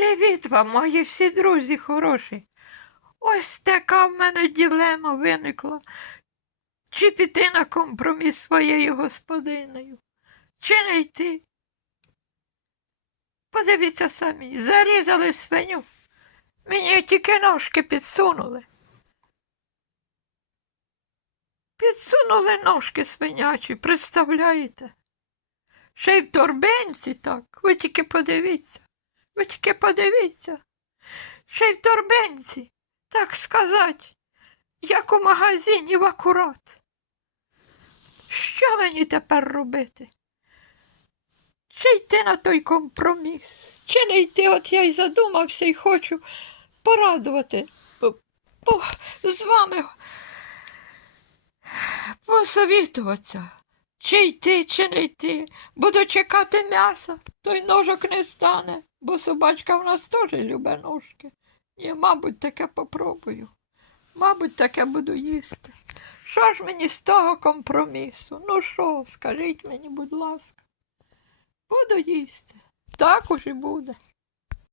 Привіт вам, мої всі друзі хороші. Ось така в мене ділема виникла. Чи піти на компроміс своєю господинею, чи не йти? Подивіться самі, зарізали свиню. Мені тільки ножки підсунули. Підсунули ножки свинячі, представляєте? Ще й в торбинці так. Ви тільки подивіться. Ви тільки подивіться. Ще й в торбинці, так сказати, як у магазині в акурат. Що мені тепер робити? Чи йти на той компроміс? Чи не йти? От я й задумався і хочу порадувати. З вами посовітуватися. Чи йти, чи не йти. Буду чекати м'яса, той ножок не стане, бо собачка в нас теж любе ножки. Ні, мабуть, таке попробую. Мабуть, таке буду їсти. Що ж мені з того компромісу? Ну що, скажіть мені, будь ласка. Буду їсти. Так уж і буде.